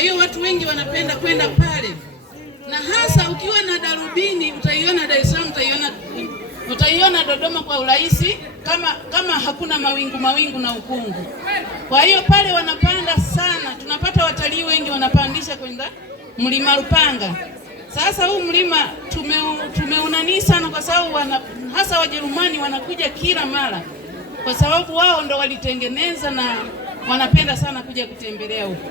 Kwa hiyo watu wengi wanapenda kwenda pale, na hasa ukiwa na darubini utaiona Dar es Salaam, utaiona Dodoma kwa urahisi kama hakuna mawingu na ukungu. Kwa hiyo pale wanapanda sana, tunapata watalii wengi wanapandisha kwenda mlima Lupanga. Sasa huu mlima tumeunani sana kwa sababu hasa Wajerumani wanakuja kila mara, kwa sababu wao ndo walitengeneza na wanapenda sana kuja kutembelea huko.